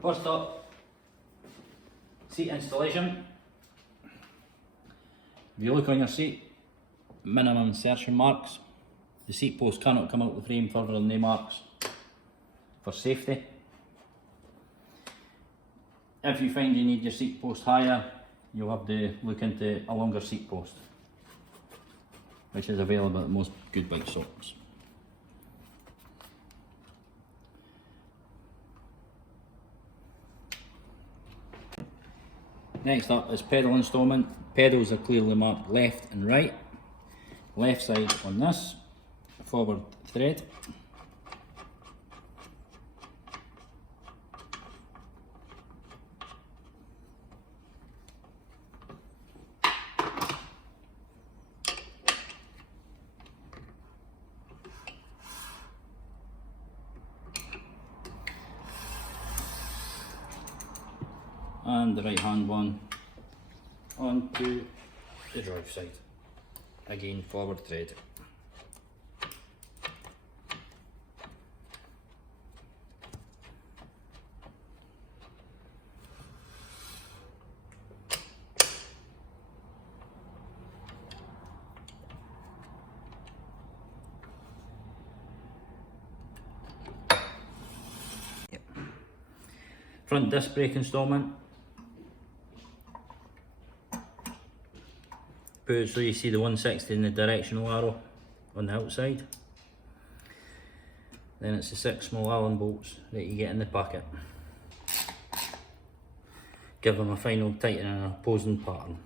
First up, seat installation. If you look on your seat, minimum insertion marks. The seat post cannot come out the frame further than the marks for safety. If you find you need your seat post higher, you'll have to look into a longer seat post, which is available at most good bike shops. Next up is pedal installment. Pedals are clearly marked left and right. Left side on this, forward thread. And the right hand one onto the drive side. Again, forward thread. Front disc brake installment. Put it so you see the 160 in the directional arrow on the outside. Then it's the 6 small Allen bolts that you get in the packet. Give them a final tighten in an opposing pattern.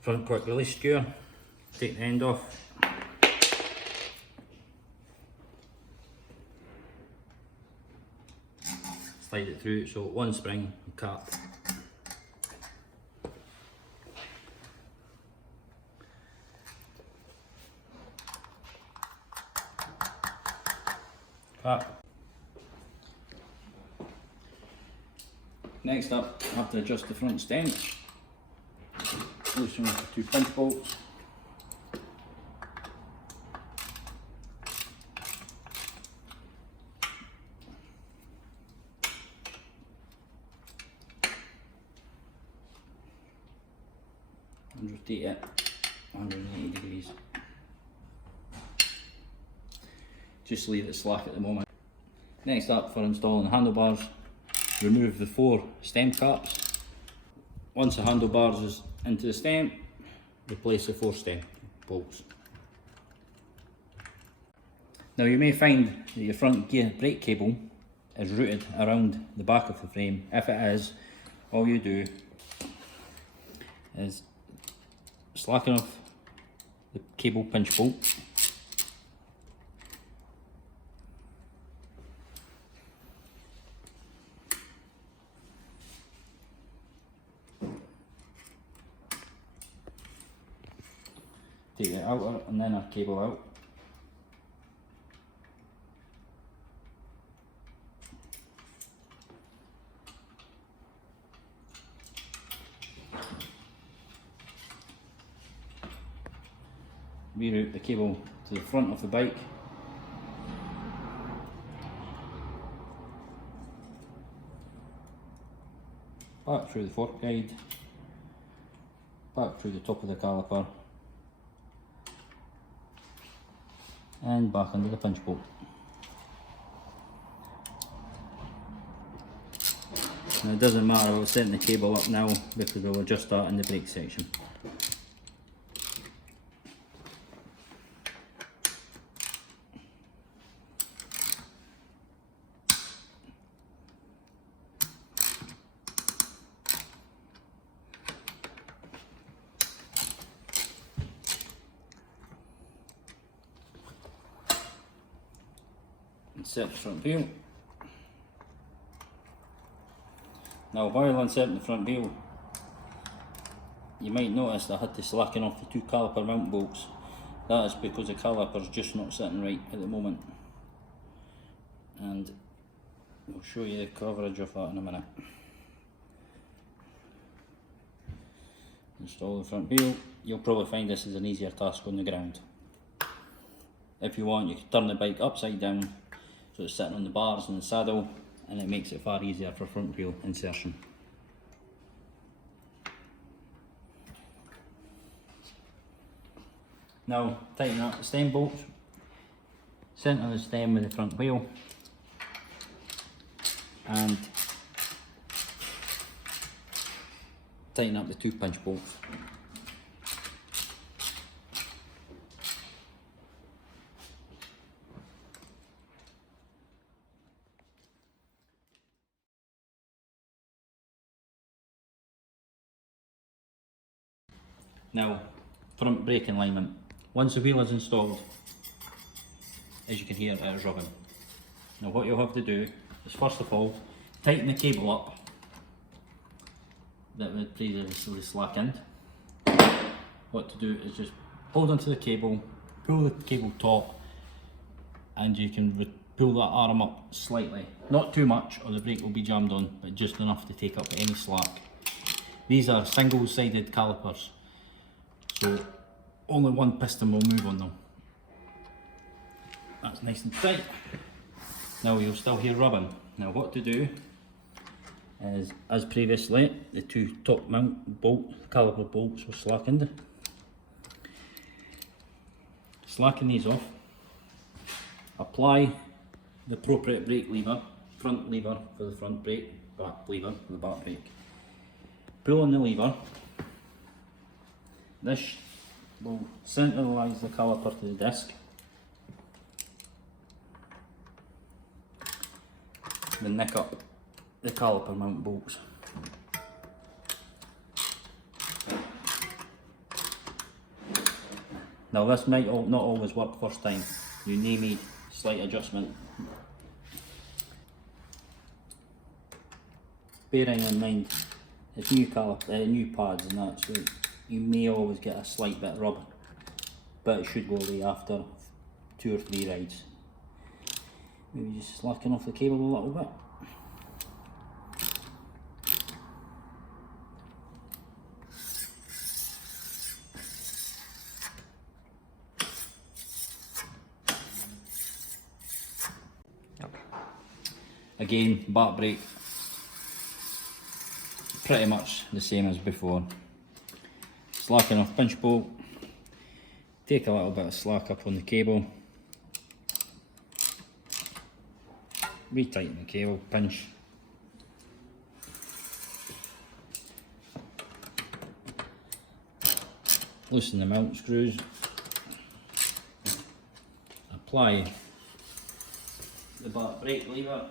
Front quick release skewer. Take the end off. Slide it through, so one spring and cap. Cap. Next up, I have to adjust the front stem. Loosen with the 2 punch bolts. And rotate it 180 degrees. Just leave it slack at the moment. Next up, for installing the handlebars, remove the 4 stem caps. Once the handlebars is into the stem, replace the 4 stem bolts. Now you may find that your front gear brake cable is routed around the back of the frame. If it is, all you do is slacken off the cable pinch bolt, take the outer and then our cable out. Reroute the cable to the front of the bike. Back through the fork guide. Back through the top of the caliper. And back under the punch bolt. Now it doesn't matter, I'll set the cable up now because we'll adjust that in the brake section. Insert the front wheel. Now while inserting the front wheel, you might notice that I had to slacken off the 2 caliper mount bolts. That is because the caliper is just not sitting right at the moment. And we'll show you the coverage of that in a minute. Install the front wheel. You'll probably find this is an easier task on the ground. If you want, you can turn the bike upside down so it's sitting on the bars and the saddle, and it makes it far easier for front wheel insertion. Now tighten up the stem bolts, centre the stem with the front wheel, and tighten up the 2 pinch bolts. Now, front brake alignment. Once the wheel is installed, as you can hear, it is rubbing. Now what you'll have to do is, first of all, tighten the cable up that was previously slackened. What to do is just hold onto the cable, pull the cable taut, and you can pull that arm up slightly. Not too much or the brake will be jammed on, but just enough to take up any slack. These are single-sided calipers, so only one piston will move on them. That's nice and tight. Now you'll still hear rubbing. Now what to do is, as previously, the 2 top mount caliper bolts were slackened. Slacken these off. Apply the appropriate brake lever, front lever for the front brake, back lever for the back brake. Pull on the lever. This will centralise the caliper to the disc. Then nick up the caliper mount bolts. Now this might not always work first time. You need slight adjustment. Bearing in mind it's new pads and that, so you may always get a slight bit of rub, but it should go away after 2 or 3 rides. Maybe just slacken off the cable a little bit. Again, back brake, pretty much the same as before. Slacken off pinch bolt, take a little bit of slack up on the cable, retighten the cable, pinch, loosen the mount screws, apply the back brake lever,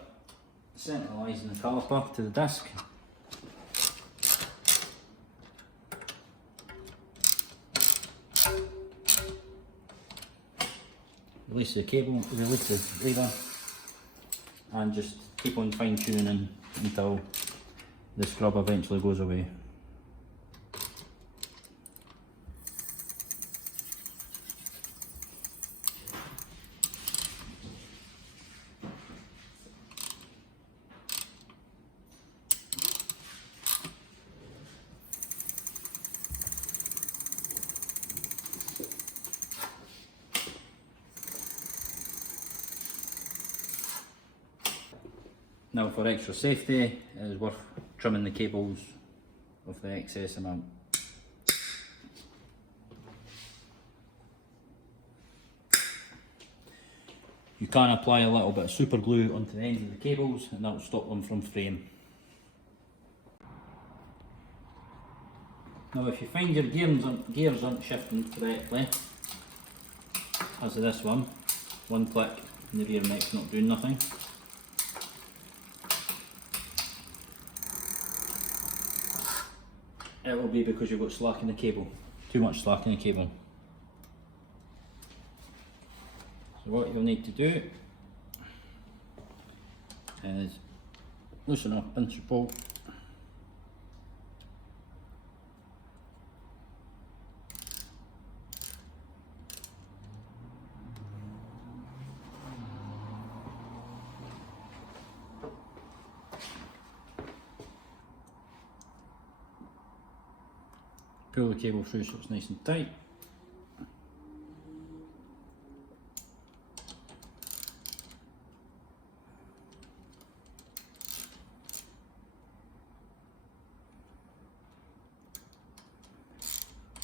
centralising the caliper to the disc. Release the cable, release the lever, and just keep on fine tuning until the scrub eventually goes away. Now for extra safety, it is worth trimming the cables of the excess amount. You can apply a little bit of super glue onto the ends of the cables and that will stop them from fraying. Now if you find your gears aren't shifting correctly, as of this one click and the rear mech's not doing nothing, it will be because you've got slack in the cable, too much slack in the cable. So what you'll need to do is loosen up pinch bolt, pull the cable through so it's nice and tight.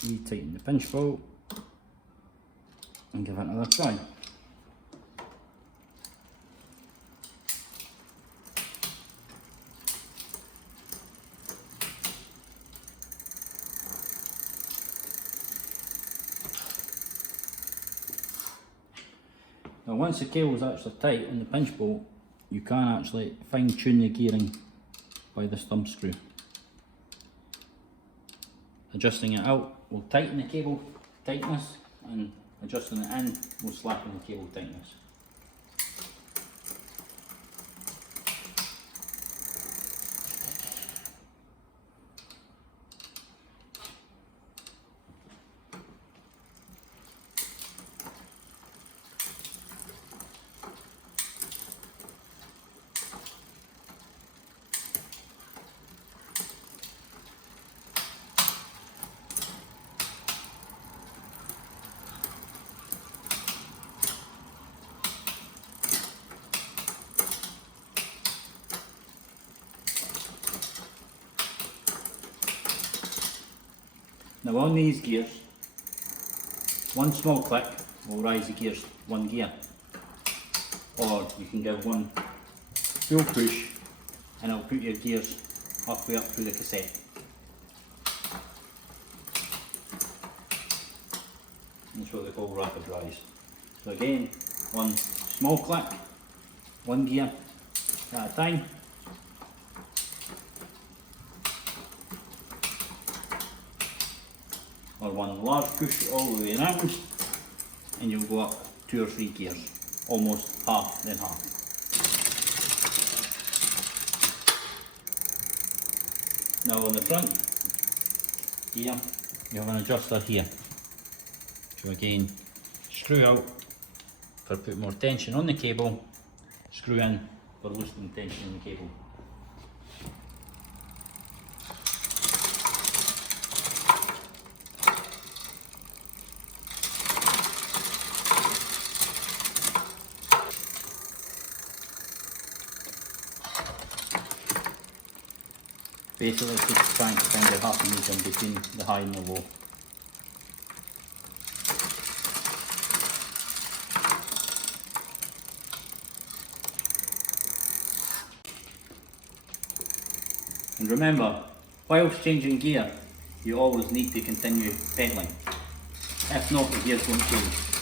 Retighten the pinch bolt and give it another try. Now once the cable is actually tight on the pinch bolt, you can actually fine tune the gearing by this thumb screw. Adjusting it out will tighten the cable tightness, and adjusting it in will slacken the cable tightness. Now on these gears, one small click will rise the gears one gear, or you can give one full push and it'll put your gears halfway up through the cassette. That's what they call rapid rise. So again, one small click, one gear at a time. Or one large push all the way around, and you'll go up 2 or 3 gears, almost half then half. Now on the front here, you have an adjuster here. So again, screw out for putting more tension on the cable, screw in for loosening tension in the cable. Basically, it's just trying to find a happy medium between the high and the low. And remember, whilst changing gear, you always need to continue pedalling. If not, the gears won't change.